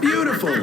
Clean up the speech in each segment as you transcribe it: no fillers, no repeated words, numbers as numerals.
Beautiful!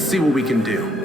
Let's see what we can do.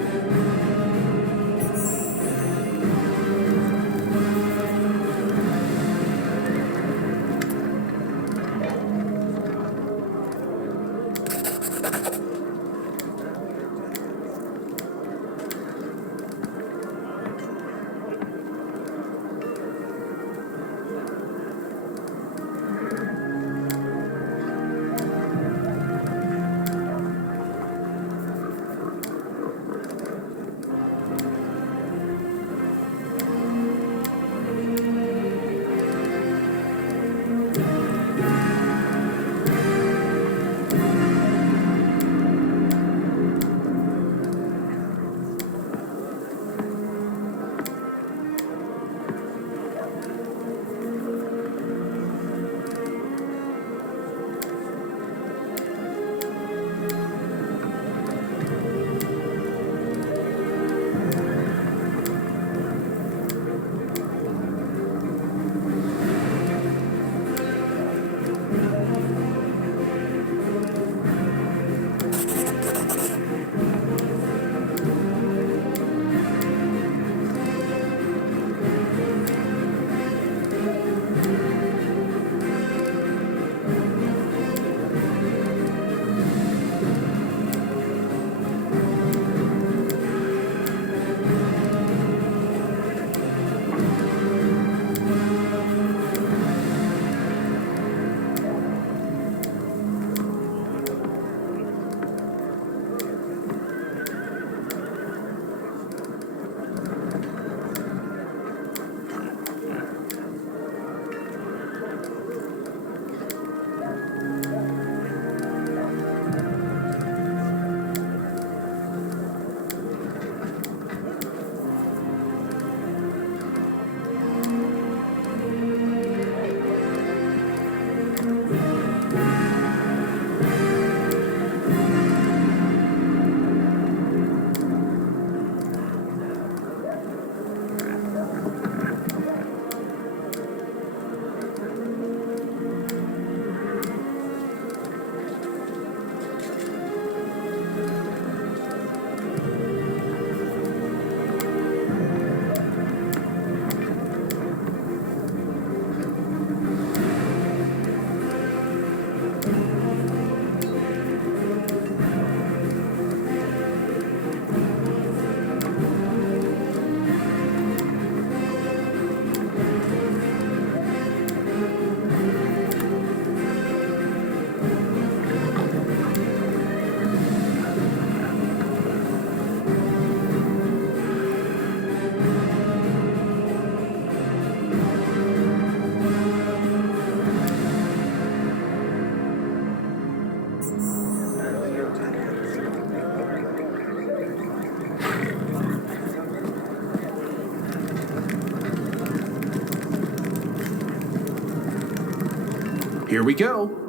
Here we go.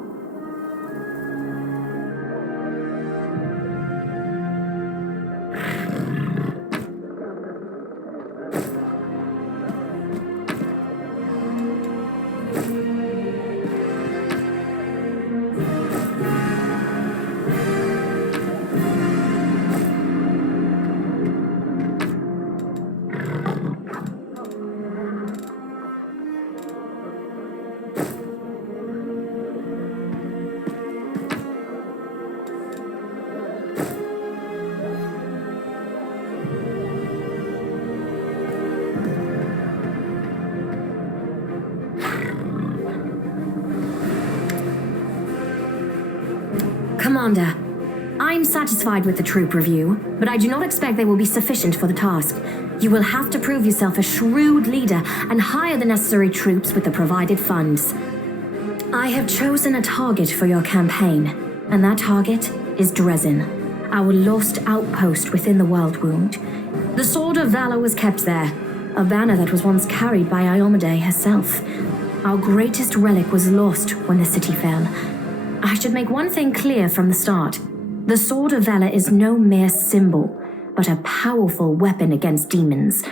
Commander, I'm satisfied with the troop review, but I do not expect they will be sufficient for the task. You will have to prove yourself a shrewd leader and hire the necessary troops with the provided funds. I have chosen a target for your campaign, and that target is Dresden, our lost outpost within the World Wound. The Sword of Valor was kept there, a banner that was once carried by Iomade herself. Our greatest relic was lost when the city fell. I should make one thing clear from the start. The Sword of Valor is no mere symbol, but a powerful weapon against demons.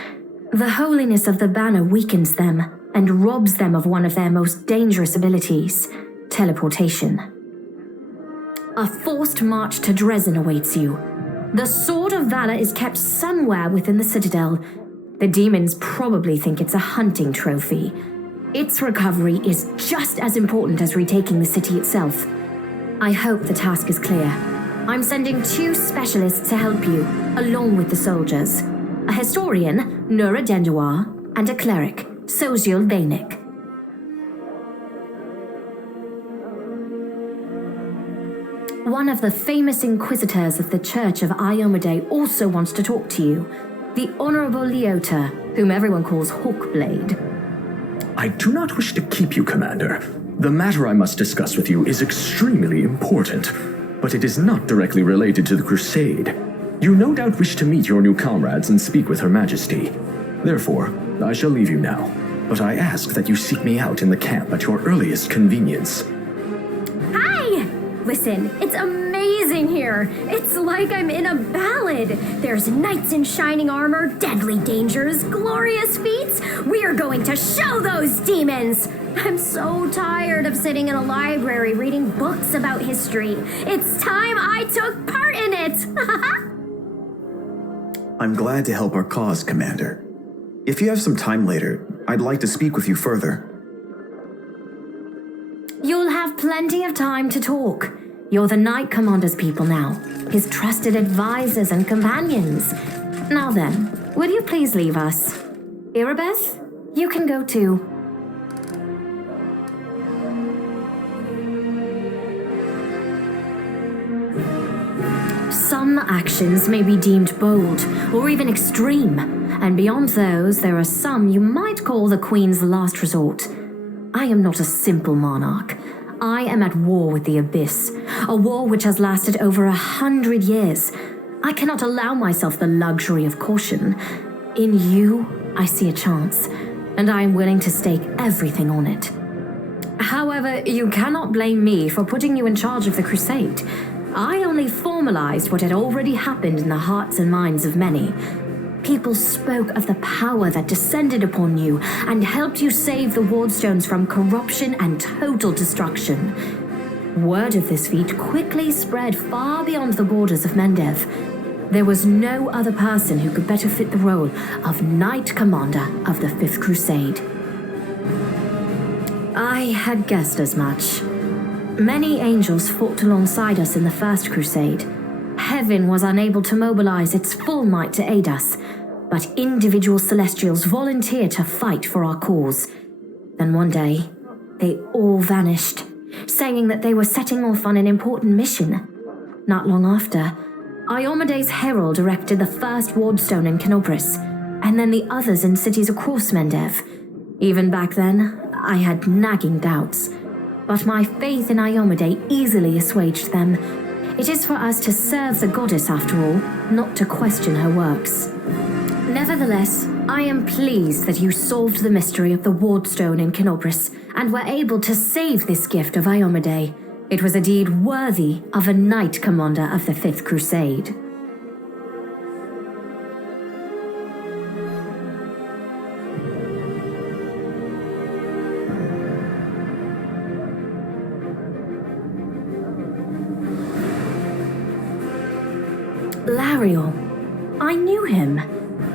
The holiness of the banner weakens them and robs them of one of their most dangerous abilities, teleportation. A forced march to Dresden awaits you. The Sword of Valor is kept somewhere within the Citadel. The demons probably think it's a hunting trophy. Its recovery is just as important as retaking the city itself. I hope the task is clear. I'm sending 2 specialists to help you, along with the soldiers. A historian, Nura Denduar, and a cleric, Soziel Vainik. One of the famous inquisitors of the Church of Iomade also wants to talk to you. The Honorable Leota, whom everyone calls Hawkblade. I do not wish to keep you, Commander. The matter I must discuss with you is extremely important, but it is not directly related to the Crusade. You no doubt wish to meet your new comrades and speak with Her Majesty. Therefore, I shall leave you now, but I ask that you seek me out in the camp at your earliest convenience. Hi! Listen, it's amazing here. It's like I'm in a ballad. There's knights in shining armor, deadly dangers, glorious feats. We are going to show those demons. I'm so tired of sitting in a library reading books about history. It's time I took part in it. I'm glad to help our cause, Commander. If you have some time later, I'd like to speak with you further. You'll have plenty of time to talk. You're the Knight Commander's people now, his trusted advisors and companions. Now then, will you please leave us? Irabeth, you can go too. Some actions may be deemed bold or even extreme, and beyond those, there are some you might call the Queen's last resort. I am not a simple monarch. I am at war with the Abyss, a war which has lasted over 100 years. I cannot allow myself the luxury of caution. In you, I see a chance, and I am willing to stake everything on it. However, you cannot blame me for putting you in charge of the Crusade. I only formalized what had already happened in the hearts and minds of many. People spoke of the power that descended upon you and helped you save the Wardstones from corruption and total destruction. Word of this feat quickly spread far beyond the borders of Mendev. There was no other person who could better fit the role of Knight Commander of the Fifth Crusade. I had guessed as much. Many angels fought alongside us in the First Crusade. Heaven was unable to mobilize its full might to aid us, but individual celestials volunteered to fight for our cause. Then one day, they all vanished, saying that they were setting off on an important mission. Not long after, Iomede's herald erected the first wardstone in Kenobris, and then the others in cities across Mendev. Even back then, I had nagging doubts, but my faith in Iomade easily assuaged them. It is for us to serve the goddess after all, not to question her works. Nevertheless, I am pleased that you solved the mystery of the wardstone in Kenobris and were able to save this gift of Iomade. It was a deed worthy of a Knight Commander of the Fifth Crusade. Lariel. I knew him.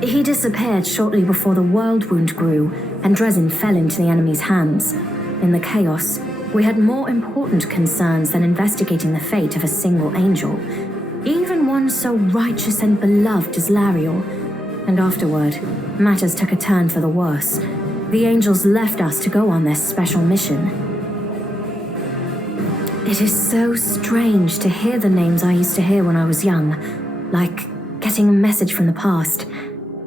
He disappeared shortly before the world wound grew and Dresden fell into the enemy's hands. In the chaos, we had more important concerns than investigating the fate of a single angel, even one so righteous and beloved as Lariel. And afterward, matters took a turn for the worse. The angels left us to go on this special mission. It is so strange to hear the names I used to hear when I was young, like getting a message from the past.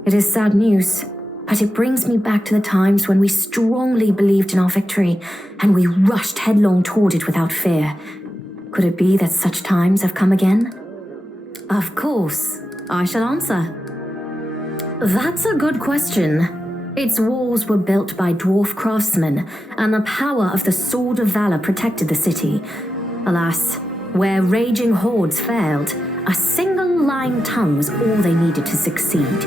It is sad news, but it brings me back to the times when we strongly believed in our victory, and we rushed headlong toward it without fear. Could it be that such times have come again? Of course, I shall answer. That's a good question. Its walls were built by dwarf craftsmen, and the power of the Sword of Valor protected the city. Alas, where raging hordes failed, a single lying tongue was all they needed to succeed.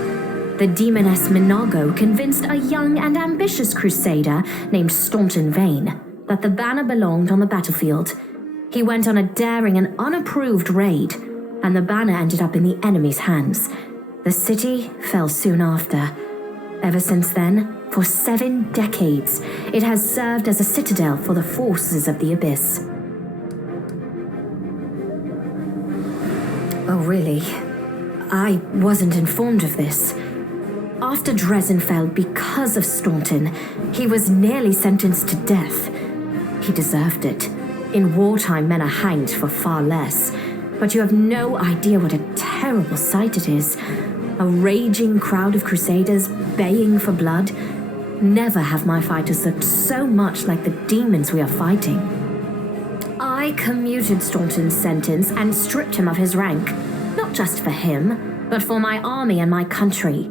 The demoness Minago convinced a young and ambitious crusader named Staunton Vane that the banner belonged on the battlefield. He went on a daring and unapproved raid. and the banner ended up in the enemy's hands. The city fell soon after. Ever since then, for 7 decades, it has served as a citadel for the forces of the Abyss. Oh, really? I wasn't informed of this. After Dresden fell because of Staunton, he was nearly sentenced to death. He deserved it. In wartime, men are hanged for far less. But you have no idea what a terrible sight it is. A raging crowd of crusaders baying for blood. Never have my fighters looked so much like the demons we are fighting. I commuted Staunton's sentence and stripped him of his rank. Not just for him, but for my army and my country.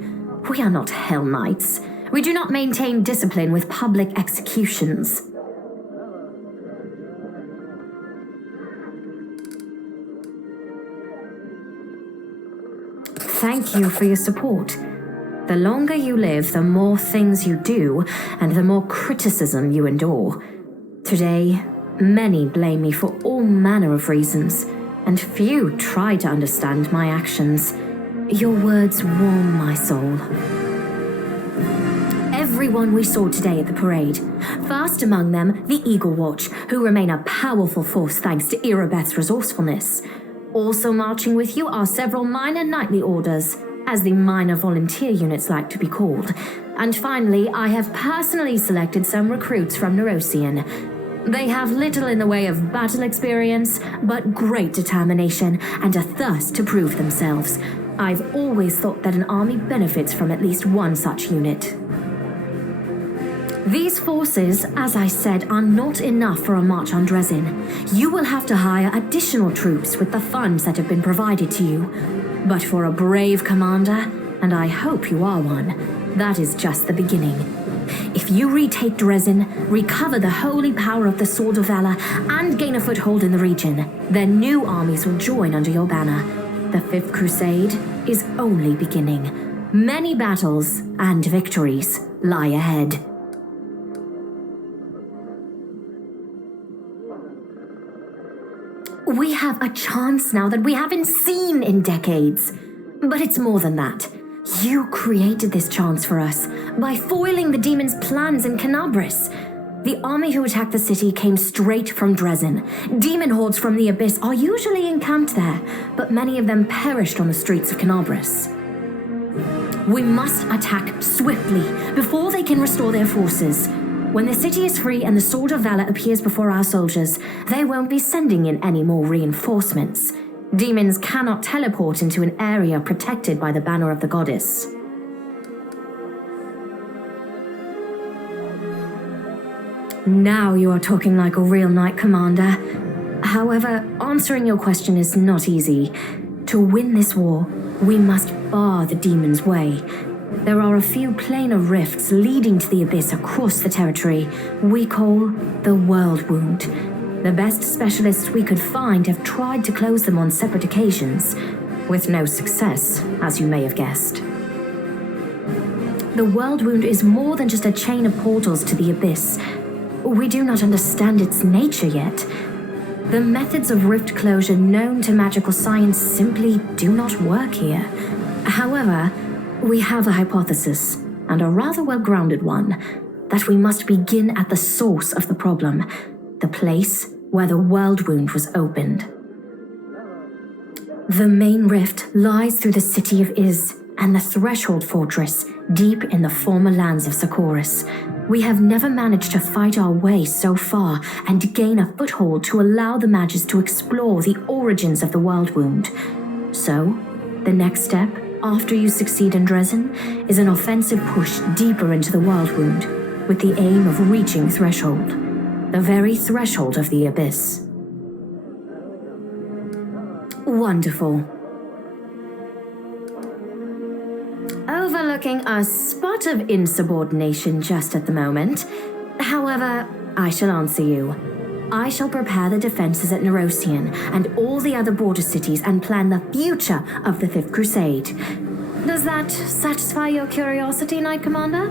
We are not Hell Knights. We do not maintain discipline with public executions. Thank you for your support. The longer you live, the more things you do, and the more criticism you endure. Today, many blame me for all manner of reasons, and few try to understand my actions. Your words warm my soul. Everyone we saw today at the parade. First among them, the Eagle Watch, who remain a powerful force thanks to Irabeth's resourcefulness. Also marching with you are several minor knightly orders, as the minor volunteer units like to be called. And finally, I have personally selected some recruits from Neurosian. They have little in the way of battle experience, but great determination and a thirst to prove themselves. I've always thought that an army benefits from at least one such unit. These forces, as I said, are not enough for a march on Dresden. You will have to hire additional troops with the funds that have been provided to you. But for a brave commander, and I hope you are one, that is just the beginning. If you retake Dresden, recover the holy power of the Sword of Valor, and gain a foothold in the region, then new armies will join under your banner. The Fifth Crusade is only beginning. Many battles and victories lie ahead. We have a chance now that we haven't seen in decades. But it's more than that. You created this chance for us by foiling the demon's plans in Canabris. The army who attacked the city came straight from Dresden. Demon hordes from the Abyss are usually encamped there, but many of them perished on the streets of Canabris. We must attack swiftly before they can restore their forces. When the city is free and the Sword of Valor appears before our soldiers, they won't be sending in any more reinforcements. Demons cannot teleport into an area protected by the banner of the goddess. Now you are talking like a real knight commander. However, answering your question is not easy. To win this war, we must bar the demon's way. There are a few planar rifts leading to the Abyss across the territory we call the World Wound. The best specialists we could find have tried to close them on separate occasions, with no success, as you may have guessed. The World Wound is more than just a chain of portals to the Abyss. We do not understand its nature yet. The methods of rift closure known to magical science simply do not work here. However, we have a hypothesis, and a rather well-grounded one, that we must begin at the source of the problem, the place where the World Wound was opened. The main rift lies through the city of Iz and the Threshold Fortress, deep in the former lands of Socorus. We have never managed to fight our way so far and gain a foothold to allow the mages to explore the origins of the World Wound. So, the next step, after you succeed in Dresden, is an offensive push deeper into the World Wound, with the aim of reaching Threshold, the very threshold of the Abyss. Wonderful. Overlooking a spot of insubordination just at the moment. However, I shall answer you. I shall prepare the defenses at Neurosian and all the other border cities and plan the future of the Fifth Crusade. Does that satisfy your curiosity, Knight Commander?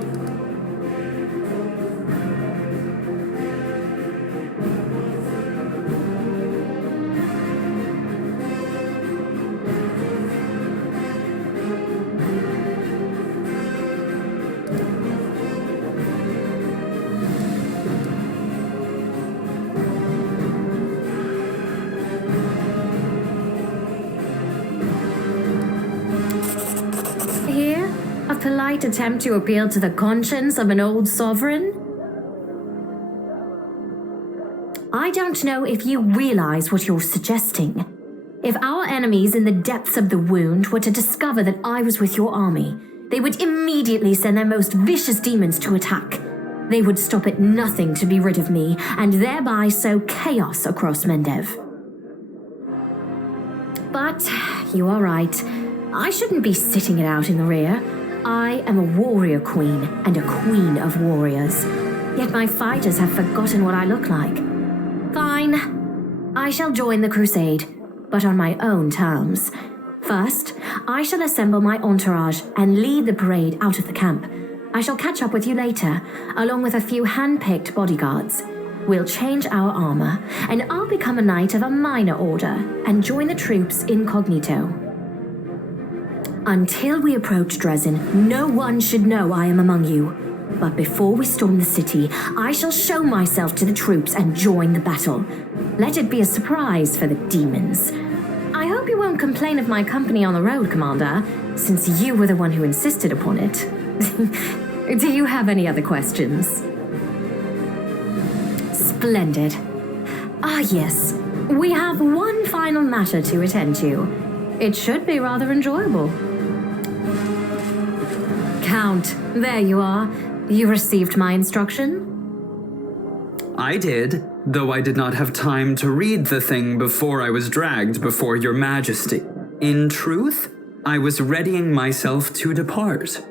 outright attempt to appeal to the conscience of an old sovereign? I don't know if you realize what you're suggesting. If our enemies in the depths of the wound were to discover that I was with your army, they would immediately send their most vicious demons to attack. They would stop at nothing to be rid of me, and thereby sow chaos across Mendev. But you are right. I shouldn't be sitting it out in the rear. I am a warrior queen and a queen of warriors. Yet my fighters have forgotten what I look like. Fine. I shall join the crusade, but on my own terms. First, I shall assemble my entourage and lead the parade out of the camp. I shall catch up with you later, along with a few hand-picked bodyguards. We'll change our armor, and I'll become a knight of a minor order and join the troops incognito. Until we approach Dresden, no one should know I am among you. But before we storm the city, I shall show myself to the troops and join the battle. Let it be a surprise for the demons. I hope you won't complain of my company on the road, Commander, since you were the one who insisted upon it. Do you have any other questions? Splendid. Ah, yes. We have one final matter to attend to. It should be rather enjoyable. Count, there you are. You received my instruction? I did, though I did not have time to read the thing before I was dragged before your majesty. In truth, I was readying myself to depart.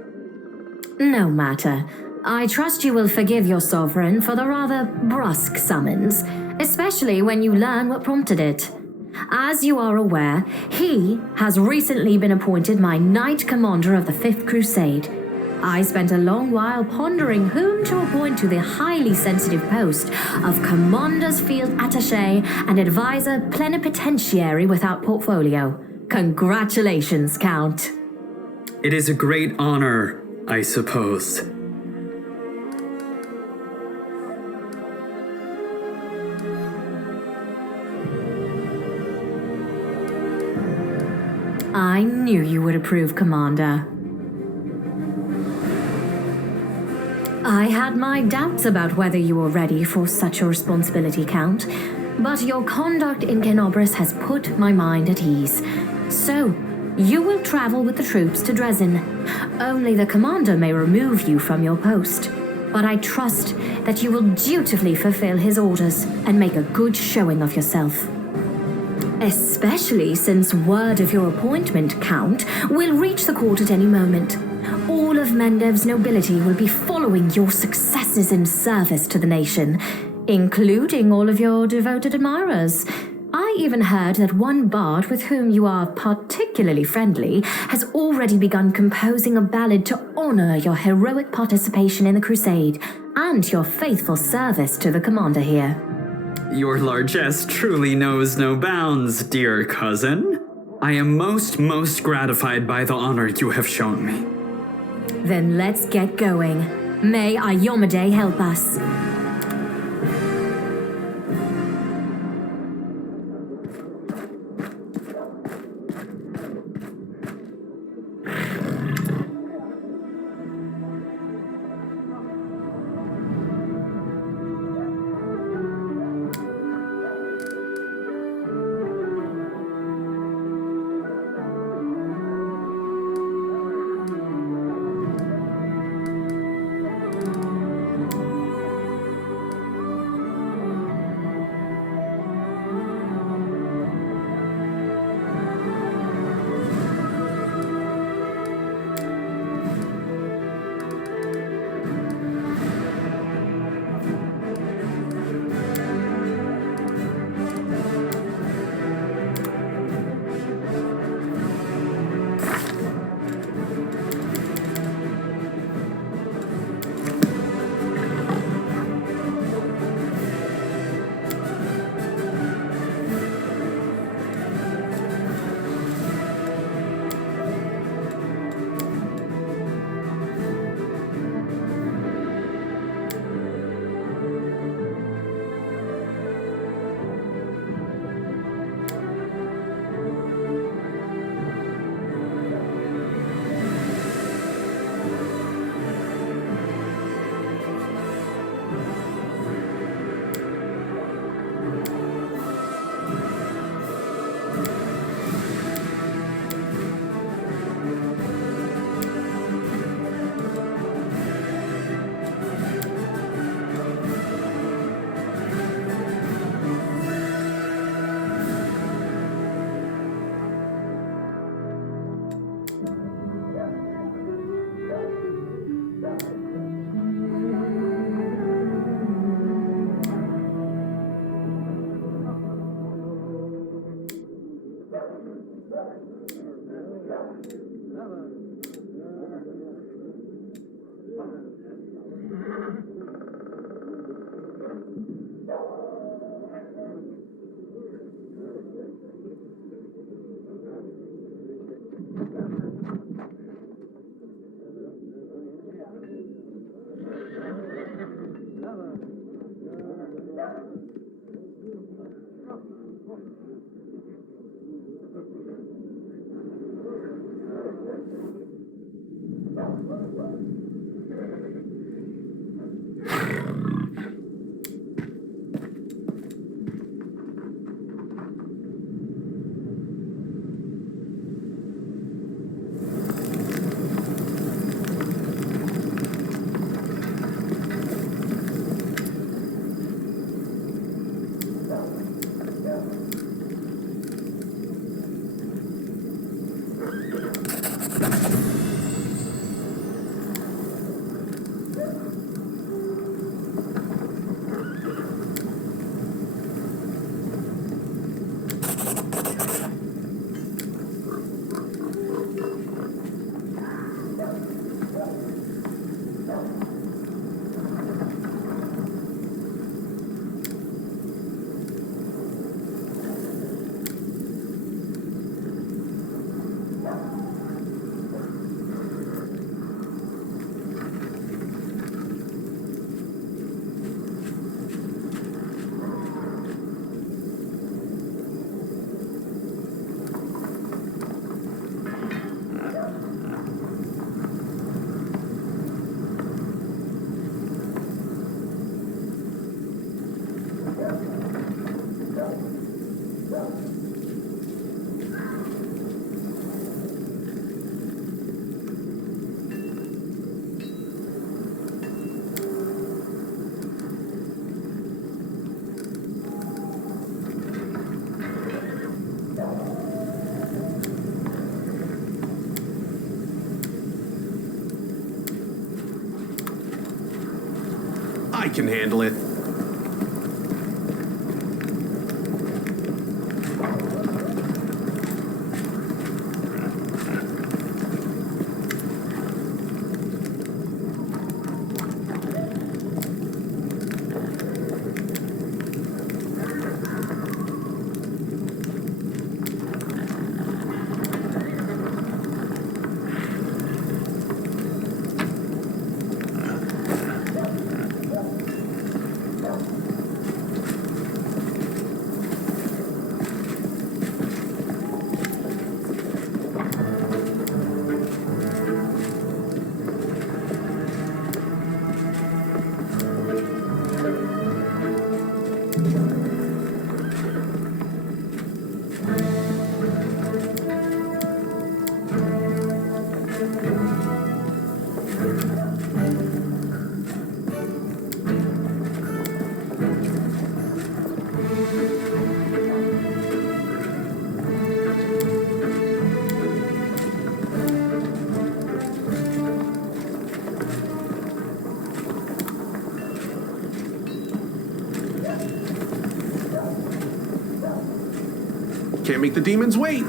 No matter. I trust you will forgive your sovereign for the rather brusque summons, especially when you learn what prompted it. As you are aware, he has recently been appointed my Knight Commander of the Fifth Crusade. I spent a long while pondering whom to appoint to the highly sensitive post of Commander's Field Attaché and Advisor Plenipotentiary without portfolio. Congratulations, Count. It is a great honor, I suppose. I knew you would approve, Commander. I had my doubts about whether you were ready for such a responsibility, Count, but your conduct in Kenobris has put my mind at ease. So, you will travel with the troops to Dresden. Only the commander may remove you from your post, but I trust that you will dutifully fulfill his orders and make a good showing of yourself. Especially since word of your appointment, Count, will reach the court at any moment. All of Mendev's nobility will be following your successes in service to the nation, including all of your devoted admirers. I even heard that one bard with whom you are particularly friendly has already begun composing a ballad to honor your heroic participation in the crusade and your faithful service to the commander here. Your largesse truly knows no bounds, dear cousin. I am most gratified by the honor you have shown me. Then let's get going. May Iyomade help us. can handle it. Can't make the demons wait.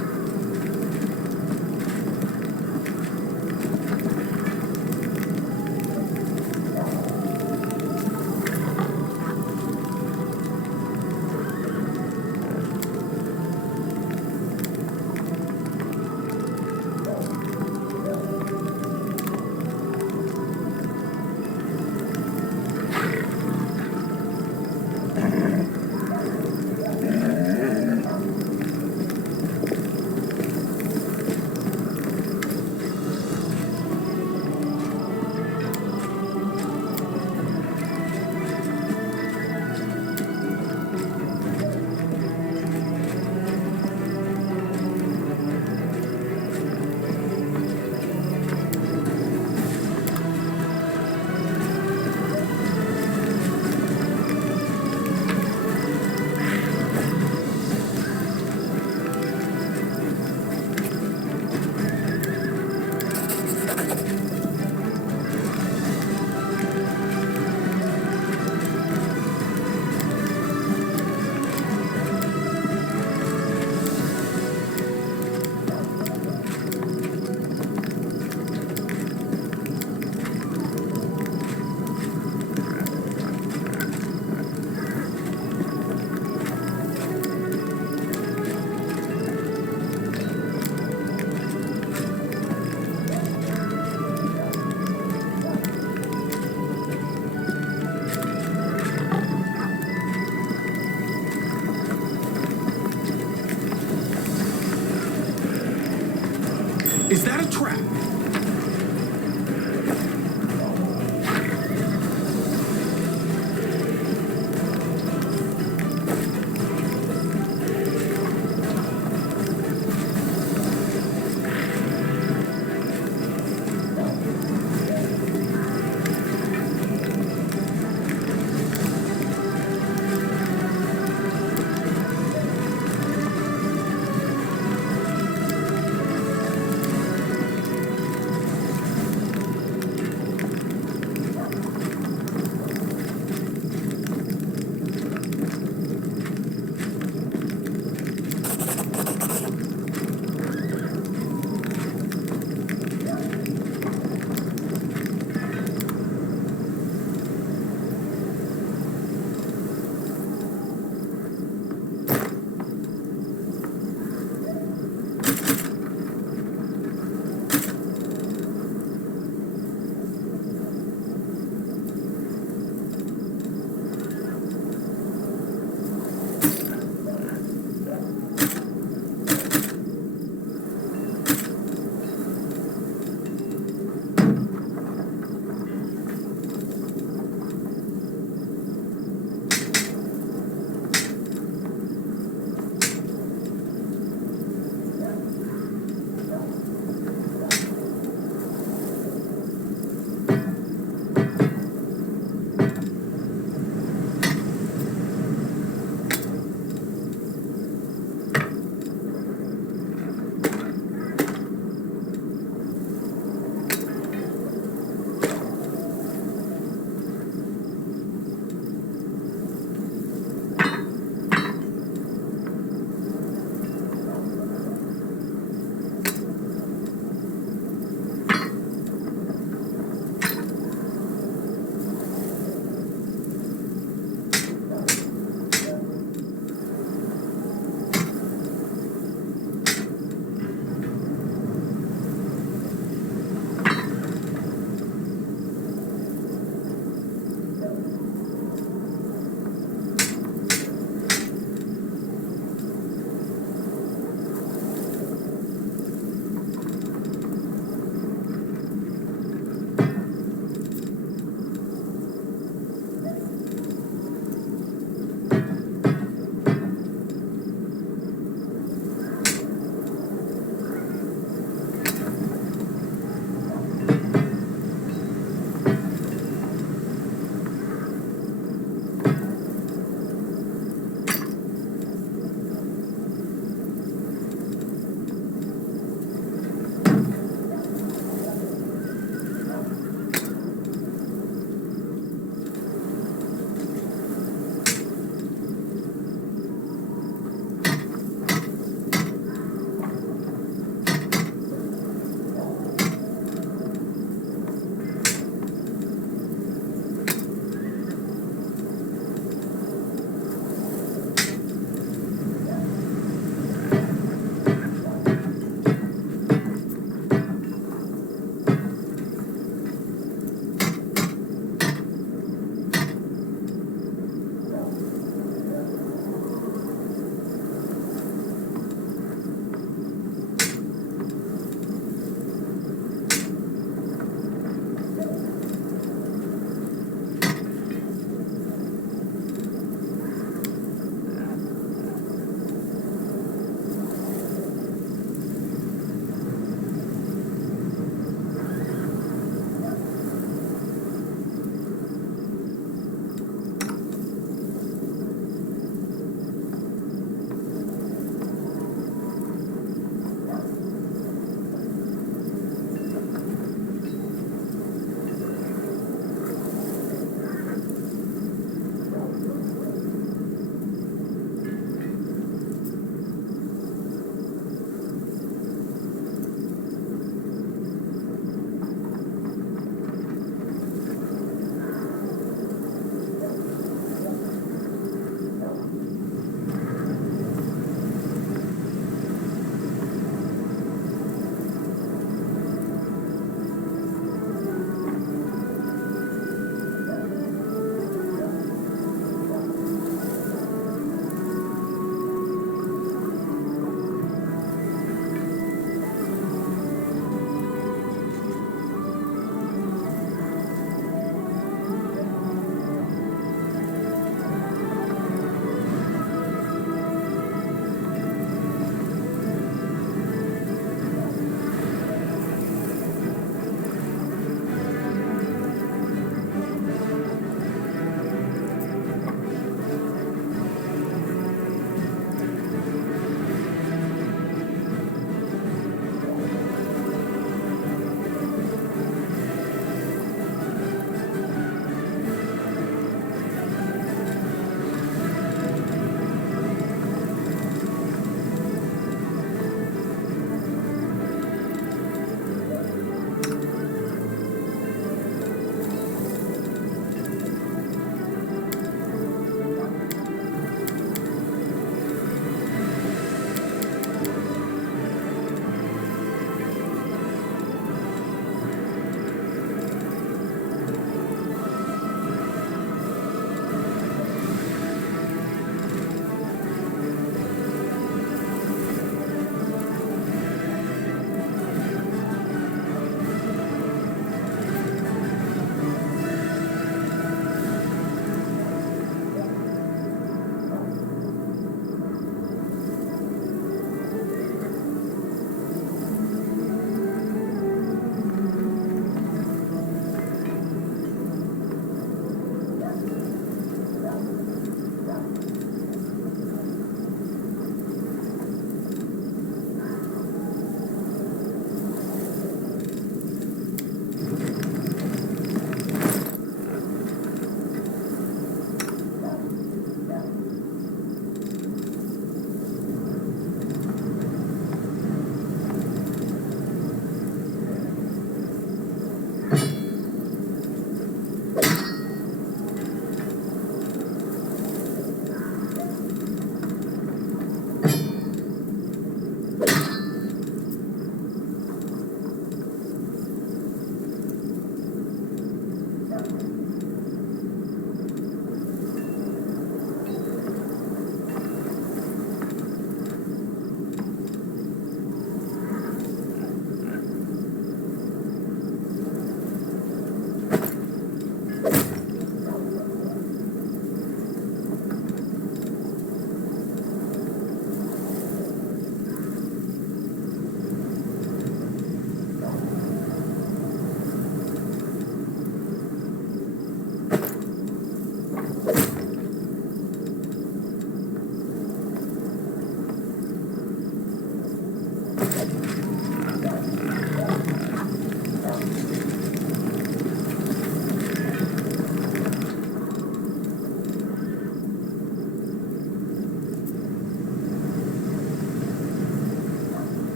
Is that a trap?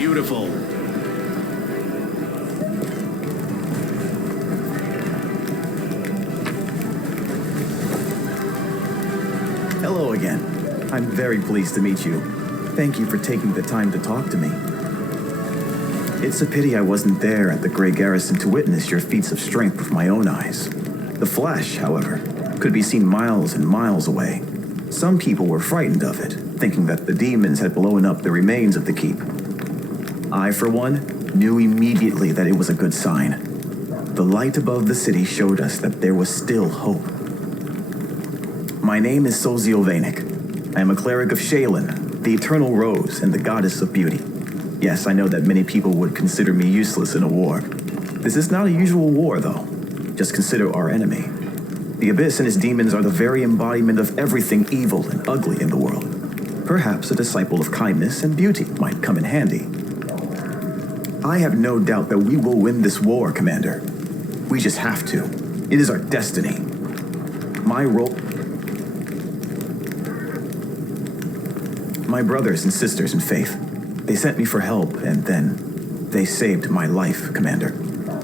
Beautiful. Hello again. I'm very pleased to meet you. Thank you for taking the time to talk to me. It's a pity I wasn't there at the Grey Garrison to witness your feats of strength with my own eyes. The flash, however, could be seen miles and miles away. Some people were frightened of it, thinking that the demons had blown up the remains of the keep. I, for one, knew immediately that it was a good sign. The light above the city showed us that there was still hope. My name is Sozio Vanek. I am a cleric of Shaylin, the Eternal Rose and the Goddess of Beauty. Yes, I know that many people would consider me useless in a war. This is not a usual war, though. Just consider our enemy. The Abyss and his demons are the very embodiment of everything evil and ugly in the world. Perhaps a disciple of kindness and beauty might come in handy. I have no doubt that we will win this war, Commander. We just have to. It is our destiny. My brothers and sisters in faith, they sent me for help, and then they saved my life, Commander.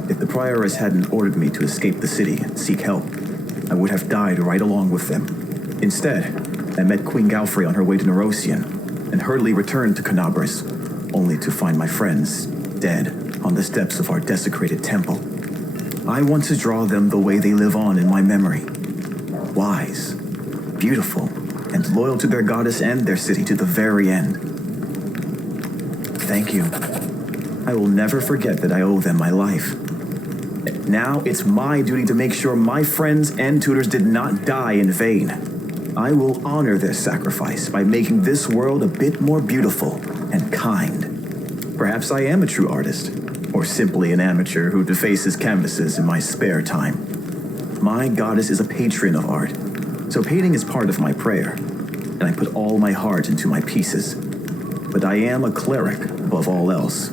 If the Prioress hadn't ordered me to escape the city and seek help, I would have died right along with them. Instead, I met Queen Galfrey on her way to Nerosian, and hurriedly returned to Canabras, only to find my friends dead on the steps of our desecrated temple. I want to draw them the way they live on in my memory. Wise, beautiful, and loyal to their goddess and their city to the very end. Thank you. I will never forget that I owe them my life. Now it's my duty to make sure my friends and tutors did not die in vain. I will honor their sacrifice by making this world a bit more beautiful and kind. Perhaps I am a true artist, or simply an amateur who defaces canvases in my spare time. My goddess is a patron of art, so painting is part of my prayer, and I put all my heart into my pieces. But I am a cleric above all else,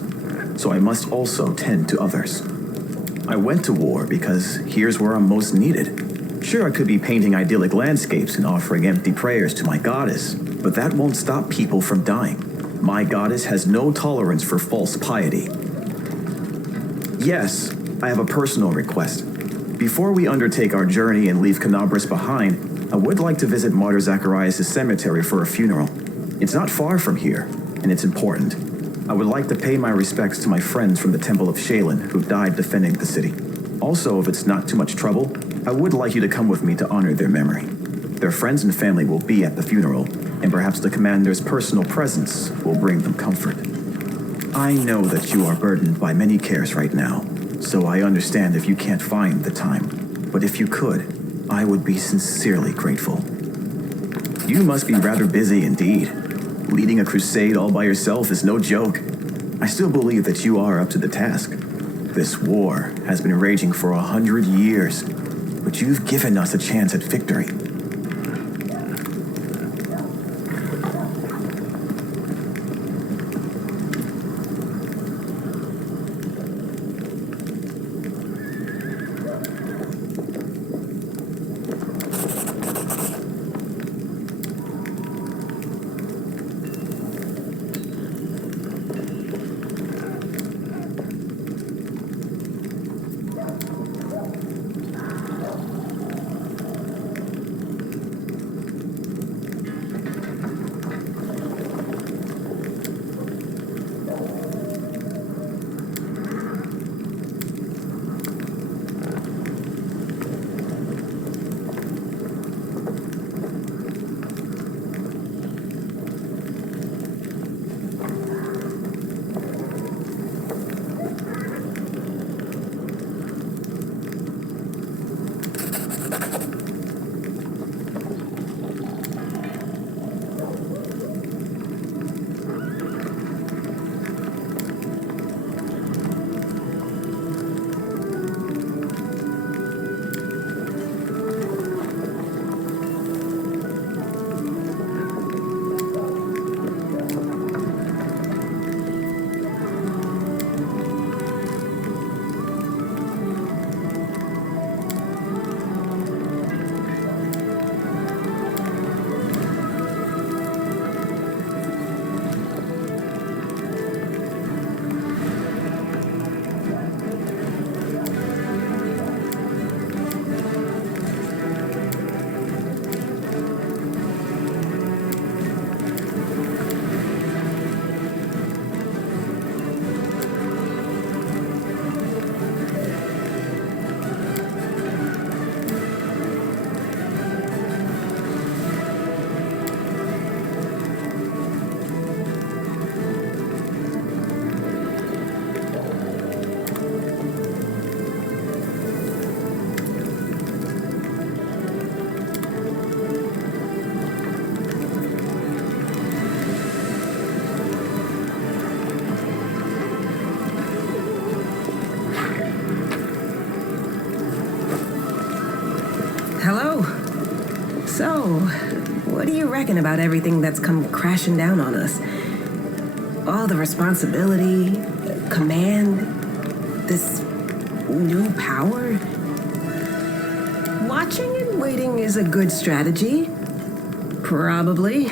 so I must also tend to others. I went to war because here's where I'm most needed. Sure, I could be painting idyllic landscapes and offering empty prayers to my goddess, but that won't stop people from dying. My goddess has no tolerance for false piety. Yes, I have a personal request. Before we undertake our journey and leave Canabras behind, I would like to visit Martyr Zacharias' cemetery for a funeral. It's not far from here, and it's important. I would like to pay my respects to my friends from the Temple of Shaylin who died defending the city. Also, if it's not too much trouble, I would like you to come with me to honor their memory. Their friends and family will be at the funeral, and perhaps the commander's personal presence will bring them comfort. I know that you are burdened by many cares right now, so I understand if you can't find the time. But if you could, I would be sincerely grateful. You must be rather busy indeed. Leading a crusade all by yourself is no joke. I still believe that you are up to the task. This war has been raging for 100 years, but you've given us a chance at victory. So, what do you reckon about everything that's come crashing down on us? All the responsibility, command, this new power? Watching and waiting is a good strategy. Probably.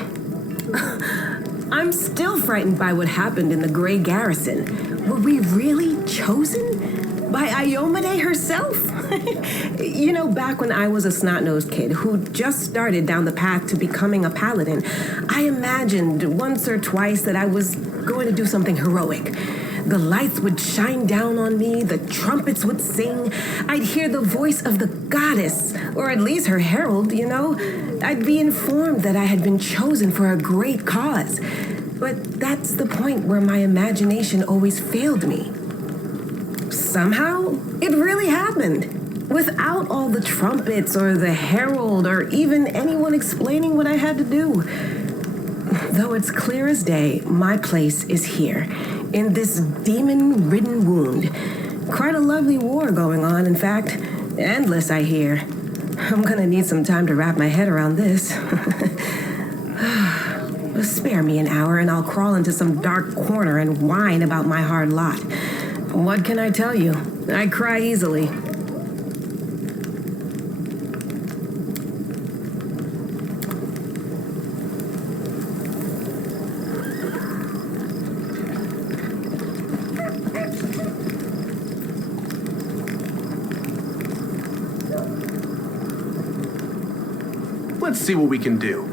I'm still frightened by what happened in the Grey Garrison. Were we really chosen? By Iomade herself? You know, back when I was a snot-nosed kid who just started down the path to becoming a paladin, I imagined once or twice that I was going to do something heroic. The lights would shine down on me, the trumpets would sing, I'd hear the voice of the goddess, or at least her herald, you know? I'd be informed that I had been chosen for a great cause. But that's the point where my imagination always failed me. Somehow, it really happened. Without all the trumpets or the herald or even anyone explaining what I had to do. Though it's clear as day, my place is here, in this demon-ridden wound. Quite a lovely war going on, in fact. Endless, I hear. I'm gonna need some time to wrap my head around this. Spare me an hour and I'll crawl into some dark corner and whine about my hard lot. What can I tell you? I cry easily. Let's see what we can do.